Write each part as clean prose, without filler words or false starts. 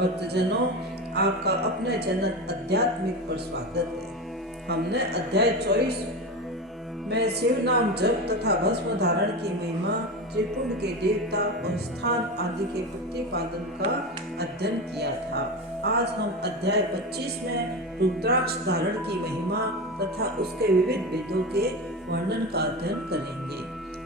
भक्तजनों, आपका अपने जनक आध्यात्मिक पर स्वागत है। हमने अध्याय 24 में शिव नाम जप तथा भस्म धारण की महिमा, त्रिपुंड के देवता और स्थान आदि के प्रतिपादन का अध्ययन किया था। आज हम अध्याय 25 में रुद्राक्ष धारण की महिमा तथा उसके विविध भेदों के वर्णन का अध्ययन करेंगे।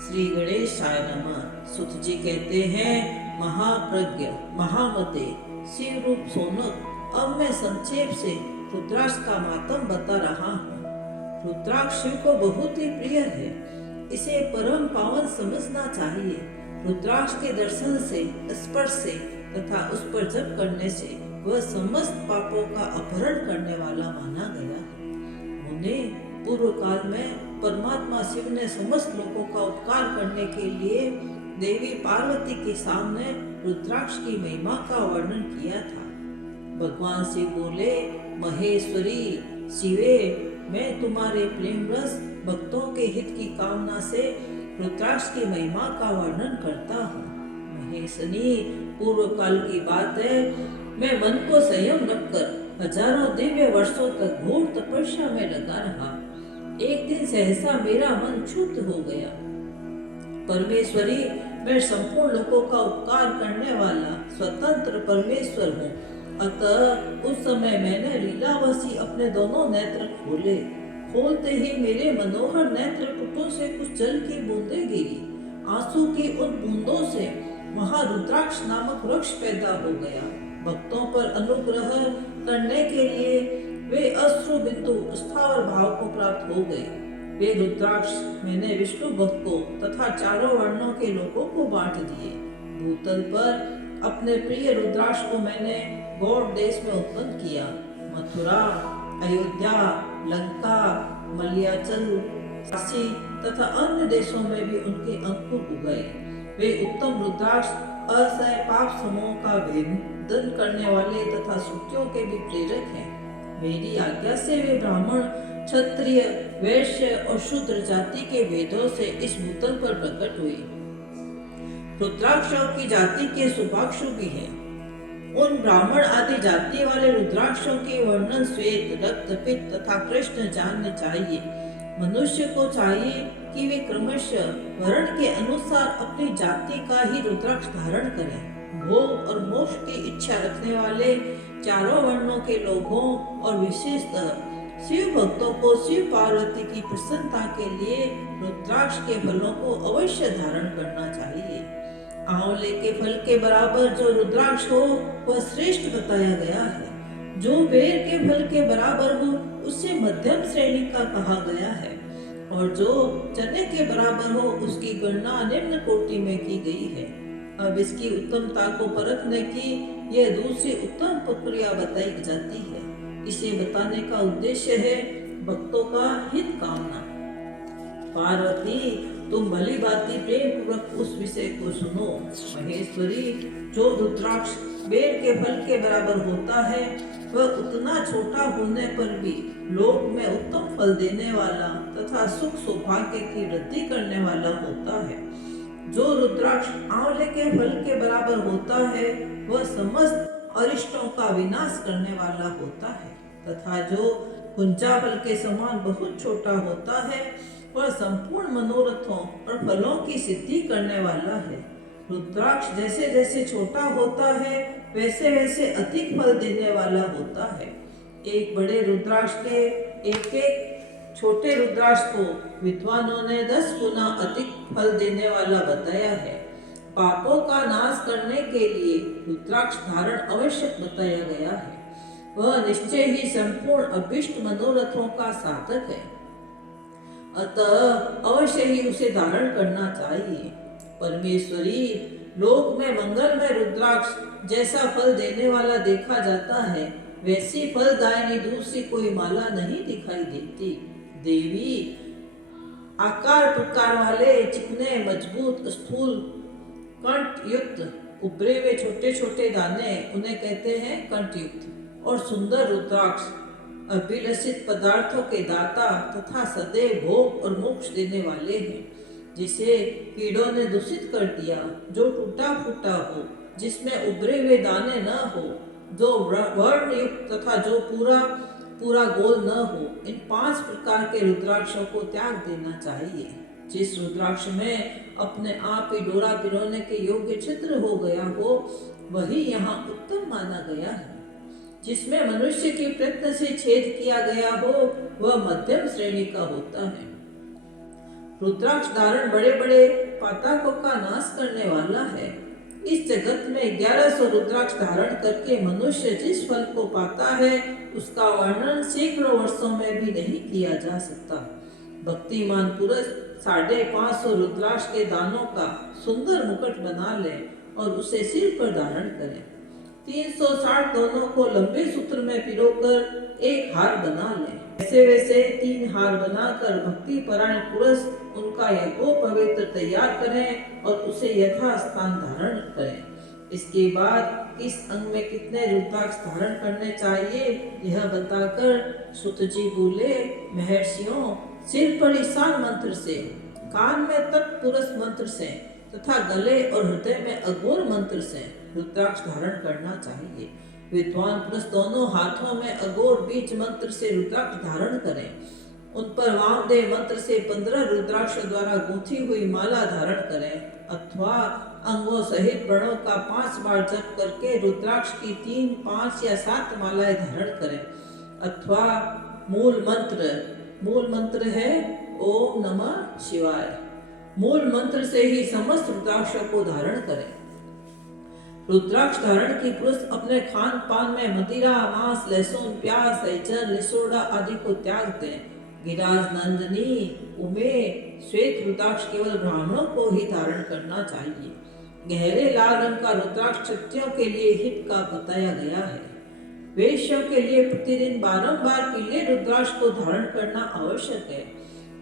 श्री गणेशाय नमः। सुत जी कहते हैं, महाप्रज्ञ महामते शिव रूप सोनक, अब मैं संक्षेप से रुद्राक्ष का मातम बता रहा हूँ। रुद्राक्ष शिव को बहुत ही प्रिय है, इसे परम पावन समझना चाहिए। रुद्राक्ष के दर्शन से, स्पर्श से तथा उस पर जप करने से वह समस्त पापों का अपहरण करने वाला माना गया है। उन्हें पूर्व काल में परमात्मा शिव ने समस्त लोगों का उपकार करने के लिए देवी पार्वती के सामने रुद्राक्ष की महिमा का वर्णन किया था। भगवान शिव बोले, महेश्वरी शिवे, मैं तुम्हारे प्रेम रस भक्तों के हित की कामना से रुद्राक्ष की महिमा का वर्णन करता हूँ। महेशनी, पूर्व काल की बात है, मैं मन को संयम रखकर हजारों दिव्य वर्षों तक घोर तपस्या में लगा रहा। एक दिन सहसा मेरा मन क्षुब्ध हो गया। परमेश्वरी, मैं संपूर्ण लोगों का उपकार करने वाला स्वतंत्र परमेश्वर हूँ। अतः उस समय मैंने लीलावशी अपने दोनों नेत्र खोले। खोलते ही मेरे मनोहर नेत्र पुटों से कुछ जल की बूंदें गिरी। आंसू की उन बूंदों से वहां रुद्राक्ष नामक वृक्ष पैदा हो गया। भक्तों पर अनुग्रह करने के लिए वे अश्रु बिंदु स्थावर भाव को प्राप्त हो गए। वे रुद्राक्ष मैंने विष्णु भक्त को तथा चारों वर्णों के लोगों को बांट दिए। भूतल पर अपने प्रिय रुद्राक्ष को मैंने गौड़ देश में उत्पन्न किया। मथुरा, अयोध्या, लंका, मलयाचल, काशी तथा अन्य देशों में भी उनके अंकुर उगाए। वे उत्तम रुद्राक्ष असह पाप समूह का भेदन करने वाले तथा सुखियों के भी प्रेरक हैं। मेरी आज्ञा से वे ब्राह्मण, क्षत्रिय, वैश्य और शूद्र जाति के भेदों से इस भूतल पर प्रकट हुए। रुद्राक्षों की जाति के शुभाक्षु भी हैं। उन ब्राह्मण आदि जाति वाले रुद्राक्षों के वर्णन श्वेत, रक्त, पित्त तथा कृष्ण जानने चाहिए। मनुष्य को चाहिए कि वे क्रमशः वर्ण के अनुसार अपनी जाति का ही रुद्राक्ष धारण करें। भोग और मोक्ष की इच्छा रखने वाले चारों वर्णों के लोगों और विशेषतः शिव भक्तों को शिव पार्वती की प्रसन्नता के लिए रुद्राक्ष के फलों को अवश्य धारण करना चाहिए। आंवले के फल के बराबर जो रुद्राक्ष हो वह श्रेष्ठ बताया गया है। जो बेर के फल के बराबर हो उसे मध्यम श्रेणी का कहा गया है, और जो चने के बराबर हो उसकी गणना निम्न कोटि में की गई है। अब इसकी उत्तमता को परखने की यह दूसरी उत्तम प्रक्रिया बताई जाती है। इसे बताने का उद्देश्य है भक्तों का हित कामना। पार्वती, तुम भली भांति प्रेम पूर्वक उस विषय को सुनो। महेश्वरी, जो रुद्राक्ष बेर के फल के बराबर होता है वह उतना छोटा होने पर भी लोक में उत्तम फल देने वाला तथा सुख सौभाग्य की वृद्धि करने वाला होता है। जो रुद्राक्ष आंवले के फल के बराबर होता है वह समस्त अरिष्टों का विनाश करने वाला होता है, तथा जो कुंजा फल के समान बहुत छोटा होता है वह संपूर्ण मनोरथों और फलों की सिद्धि करने वाला है। रुद्राक्ष जैसे जैसे छोटा होता है वैसे वैसे अधिक फल देने वाला होता है। एक बड़े रुद्राक्ष के एक एक छोटे रुद्राक्ष को विद्वानों ने 10 गुना अधिक फल देने वाला बताया है। पापों का नाश करने के लिए रुद्राक्ष धारण आवश्यक बताया गया है। वह निश्चय ही संपूर्ण अभिष्ट मनोरथों का साधक है, अतः अवश्य ही उसे धारण करना चाहिए। परमेश्वरी, लोक में मंगलमय रुद्राक्ष जैसा फल देने वाला देखा जाता है वैसी फलदायिनी दूसरी कोई माला नहीं दिखाई देती। देवी, आकार प्रकार वाले चिकने, मजबूत, स्थूल, कंठ युक्त उभरे हुए छोटे छोटे दाने, उन्हें कहते हैं कंठयुक्त, और सुंदर रुद्राक्ष अभिलषित पदार्थों के दाता तथा सदैव भोग और मोक्ष देने वाले हैं। जिसे कीड़ों ने दूषित कर दिया, जो टूटा फूटा हो, जिसमें उभरे हुए दाने न हो, जो वर्ण युक्त तथा जो पूरा पूरा गोल न हो, इन 5 प्रकार के रुद्राक्षों को त्याग देना चाहिए। जिस रुद्राक्ष में अपने आप ही डोरा पिरोने के योग्य छिद्र हो गया हो, वही यहाँ उत्तम माना गया है। जिसमें मनुष्य के प्रयत्न से छेद किया गया हो, वह मध्यम श्रेणी का होता है। रुद्राक्ष धारण बड़े बड़े पातकों का नाश करने वाला है। इस जगत में 1100 रुद्राक्ष धारण करके मनुष्य जिस फल को पाता है, उसका वर्णन सैकड़ों वर्षों में भी नहीं किया जा सकता। भक्तिमान पुरुष 550 रुद्राक्ष के दानों का सुंदर मुकुट बना ले और उसे सिर पर धारण करे। 360 दोनों को लंबे सूत्र में पिरोकर एक हार बना ले। ऐसे वैसे 3 हार बनाकर भक्ति परायण पुरुष उनका यज्ञोपवीत तैयार करें और उसे यथास्थान धारण करें। इसके बाद इस अंग में कितने रुद्राक्ष धारण करने चाहिए, यह बताकर सुत जी बोले, महर्षियों, सिर पर ईशान मंत्र से, कान में तत्पुरुष मंत्र से तथा गले और हृदय में अघोर मंत्र से रुद्राक्ष धारण करना चाहिए। विद्वान पुरुष दोनों हाथों में अघोर बीज मंत्र से रुद्राक्ष धारण करें। उन पर वामदेव मंत्र से 15 रुद्राक्ष द्वारा गूंथी हुई माला धारण करें, अथवा अंगों सहित प्रणव का 5 बार जप करके रुद्राक्ष की 3, 5 या 7 मालाएं धारण करें, अथवा मूल मंत्र है ओम नमः शिवाय। मूल मंत्र से ही समस्त रुद्राक्षों को धारण करें। रुद्राक्ष धारण की पुरुष अपने खान पान में मदिरा, मांस, लहसुन, प्याज, सैचर, लिसोड़ा आदि को त्याग दें। गिराज नंदनी, उमे, श्वेत रुद्राक्ष केवल ब्राह्मणों को ही धारण करना चाहिए। गहरे लाल रंग का रुद्राक्ष क्षत्रियों के लिए हित का बताया गया है। वैश्यों के लिए प्रतिदिन बारंबार पीले रुद्राक्ष को धारण करना आवश्यक है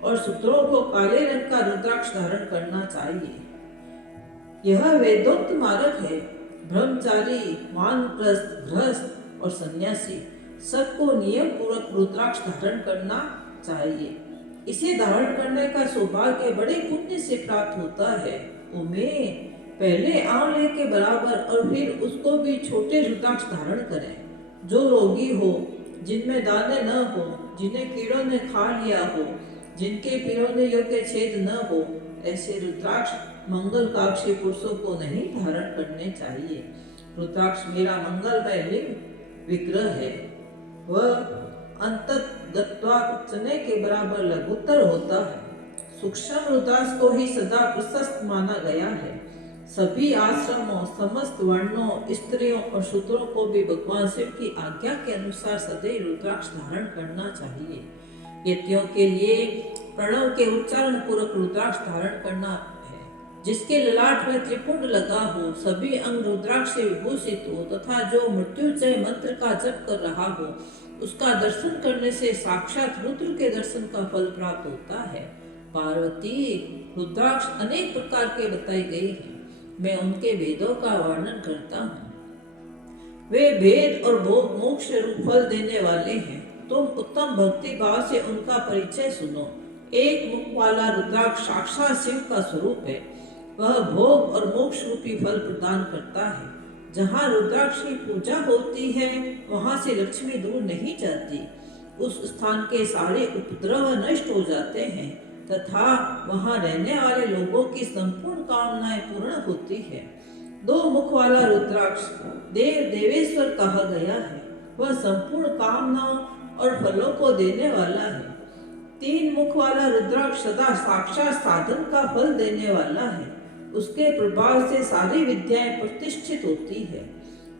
और शूद्रों को काले रंग का रुद्राक्ष धारण करना चाहिए। यह वेदोक्त मार्ग है। ब्रह्मचारी, वानप्रस्थ, गृहस्थ और सन्यासी सबको नियम पूर्वक रुद्राक्ष धारण करना चाहिए। इसे धारण करने का सौभाग्य बड़े पुण्य से प्राप्त होता है। उमे पहले आंवले के बराबर और फिर उसको भी छोटे रुद्राक्ष धारण करें। जो रोगी हो, जिनमें दाने न हो, जिन्हें कीड़ों ने खा लिया हो, जिनके पिरोने योग्य छेद न हो, ऐसे रुद्राक्ष मंगलकाक्षी पुरुषों को नहीं धारण करने चाहिए। रुद्राक्ष मेरा मंगलमय लिंग विग्रह है। वह अंततगत्वा चने के बराबर लघुतर होता है। सूक्ष्म रुद्राक्ष को ही सदा प्रशस्त माना गया है। सभी आश्रमों, समस्त वर्णों, स्त्रियों और शूद्रों को भी भगवान शिव की आज्ञा के अनुसार सदैव रुद्राक्ष धारण करना चाहिए। यतियों के लिए प्रणव के उच्चारण पूर्वक रुद्राक्ष धारण करना है। जिसके ललाट में त्रिपुंड लगा हो, सभी अंग रुद्राक्ष से विभूषित हो तथा जो मृत्युंजय मंत्र का जप कर रहा हो, उसका दर्शन करने से साक्षात रुद्र के दर्शन का फल प्राप्त होता है। पार्वती, रुद्राक्ष अनेक प्रकार के बताई गई हैं। मैं उनके भेदों का वर्णन करता हूँ। वे भेद और भोग मोक्ष रूप फल देने वाले हैं। तुम उत्तम भक्ति भाव से उनका परिचय सुनो। एक मुख वाला रुद्राक्ष साक्षात शिव का स्वरूप है। वह भोग और मोक्ष रूपी फल प्रदान करता है। जहाँ रुद्राक्ष की पूजा होती है, वहाँ से लक्ष्मी दूर नहीं जाती। उस स्थान के सारे उपद्रव नष्ट हो जाते हैं तथा वहाँ रहने वाले लोगों की संपूर्ण कामनाएं पूर्ण होती है। 2 मुख वाला रुद्राक्ष देव देवेश्वर कहा गया है। वह संपूर्ण कामनाओं और फलों को देने वाला है। 3 मुख वाला रुद्राक्ष सदा साक्षात साधन का फल देने वाला है। उसके प्रभाव से सारी विद्याएं प्रतिष्ठित होती है।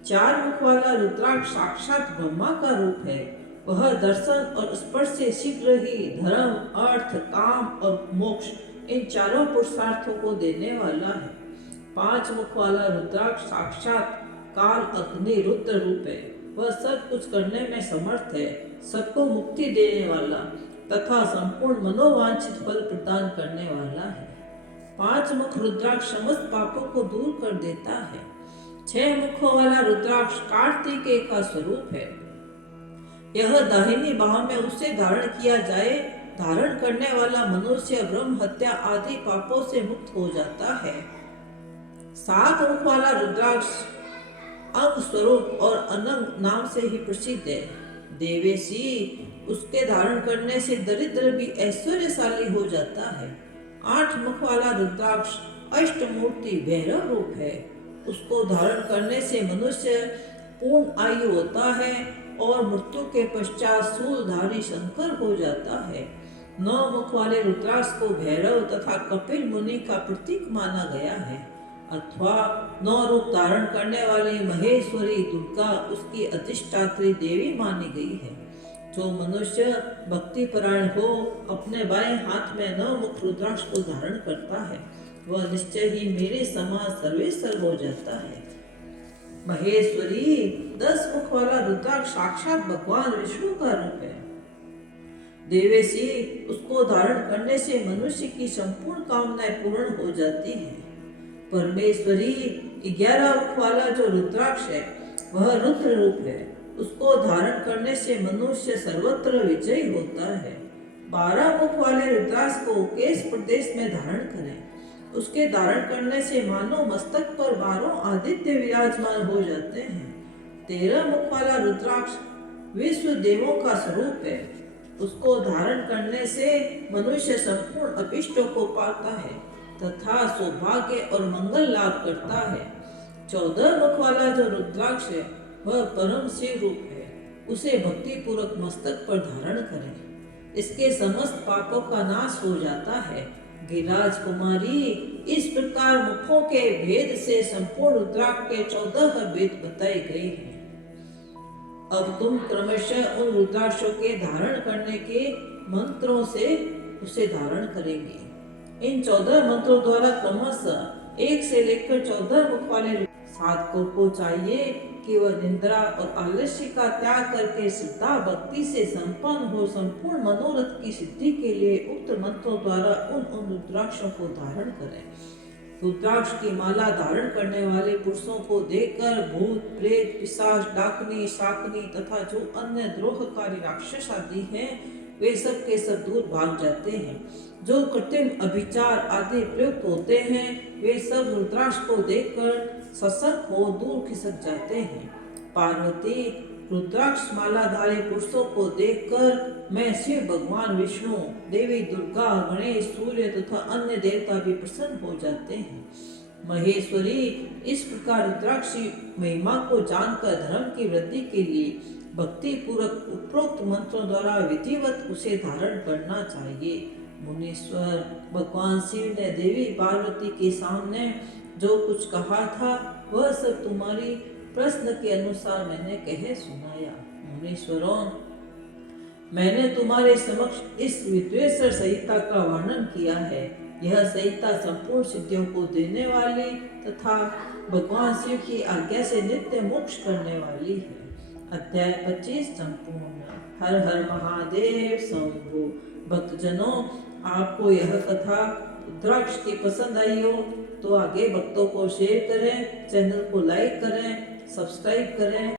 4 मुख वाला रुद्राक्ष साक्षात ब्रह्मा का रूप है। वह दर्शन और स्पर्श से शीघ्र ही धर्म, अर्थ, काम और मोक्ष इन चारों पुरुषार्थों को देने वाला है। 5 मुख वाला रुद्राक्ष साक्षात काल, अग्नि, रुद्र रूप है। वह सब कुछ करने में समर्थ है, सबको मुक्ति देने वाला तथा संपूर्ण मनोवांछित फल प्रदान करने वाला है। 5 मुख रुद्राक्ष समस्त पापों को दूर कर देता है। 6 मुखों वाला रुद्राक्ष कार्तिकेय का स्वरूप है। यह दाहिनी बाह में उसे धारण किया जाए, धारण करने वाला मनुष्य ब्रह्म हत्या आदि पापों से मुक्त हो जाता है। 7 मुख वाला रुद्राक्ष अंग स्वरूप और अनंग नाम से ही प्रसिद्ध है। देवेशी उसके धारण करने से दरिद्र भी ऐश्वर्यशाली हो जाता है। 8 मुख वाला रुद्राक्ष अष्टमूर्ति भैरव रूप है। उसको धारण करने से मनुष्य पूर्ण आयु होता है और मृत्यु के पश्चात शूलधारी शंकर हो जाता है। 9 मुख वाले रुद्राक्ष को भैरव तथा कपिल मुनि का प्रतीक माना गया है, अथवा 9 रूप धारण करने वाली महेश्वरी दुर्गा उसकी अधिष्ठात्री देवी मानी गई है। जो मनुष्य भक्ति परायण हो अपने बाएं हाथ में 9 मुख रुद्राक्ष को धारण करता है, वह निश्चय ही मेरे समान सर्वेश्वर हो जाता है। महेश्वरी 10 मुख वाला रुद्राक्ष साक्षात भगवान विष्णु का रूप है। देवेशी उसको धारण करने से मनुष्य की संपूर्ण कामनाएं पूर्ण हो जाती है। परमेश्वरी 11 मुख वाला जो रुद्राक्ष है वह रुद्र रूप है। उसको धारण करने से मनुष्य सर्वत्र विजयी होता है। 12 मुख वाले रुद्राक्ष को केश प्रदेश में धारण करें। उसके धारण करने से मानो मस्तक पर 12 आदित्य विराजमान हो जाते हैं। 13 मुख वाला रुद्राक्ष विश्व देवों का स्वरूप है। उसको धारण करने से मनुष्य संपूर्ण अभिष्टों को पाता है तथा सौभाग्य और मंगल लाभ करता है। 14 मुख वाला जो रुद्राक्ष है वह परम शिव रूप है। उसे भक्ति पूर्वक मस्तक पर धारण करें। इसके समस्त पापों का नाश हो जाता है। गिरिराज कुमारी, इस प्रकार मुखों के भेद से संपूर्ण रुद्राक्ष के 14 भेद बताए गए हैं। अब तुम क्रमशः उन रुद्राक्षों के धारण करने के मंत्रों से उसे धारण करेंगे। इन 14 मंत्रों द्वारा क्रमशः 1 से लेकर 14 मुख वाले साधकों को चाहिए कि वह निंद्रा और आलस्य का त्याग करके श्रद्धा भक्ति से संपन्न हो संपूर्ण मनोरथ की सिद्धि के लिए उक्त मंत्रों द्वारा उन रुद्राक्षों को धारण करें। रुद्राक्ष की माला धारण करने वाले पुरुषों को देखकर भूत, प्रेत, पिशाच, डाकनी, शाकनी तथा जो अन्य द्रोहकारी राक्षस आदि हैं वे सब के सब दूर भाग जाते हैं। जो कृत्रिम अभिचार आदि प्रयुक्त होते हैं वे सब रुद्राक्ष को देखकर सशंक हो दूर खिसक जाते हैं। पार्वती, रुद्राक्ष मालाधारी पुरुषों को देखकर मैं शिव भगवान विष्णु, देवी दुर्गा, गणेश, सूर्य तथा अन्य देवता भी प्रसन्न हो जाते हैं। महेश्वरी, इस प्रकार रुद्राक्ष महिमा को जानकर धर्म की वृद्धि के लिए भक्ति पूर्वक उपरोक्त मंत्रों द्वारा विधिवत उसे धारण करना चाहिए। मुनीश्वर, भगवान शिव ने देवी पार्वती के सामने जो कुछ कहा था वह सब तुम्हारी प्रश्न के अनुसार मैंने कहे सुनाया। मुनीश्वरों, मैंने तुम्हारे समक्ष इस विद्वेश्वर संहिता का वर्णन किया है। यह संहिता संपूर्ण सिद्धियों को देने वाली तथा भगवान शिव की आज्ञा से नित्य मोक्ष करने वाली है। अध्याय 25 संपूर्ण। हर हर महादेव शंभु। भक्तजनों, आपको यह कथा रुद्राक्ष की पसंद आई हो तो आगे भक्तों को शेयर करें, चैनल को लाइक करें, सब्सक्राइब करें।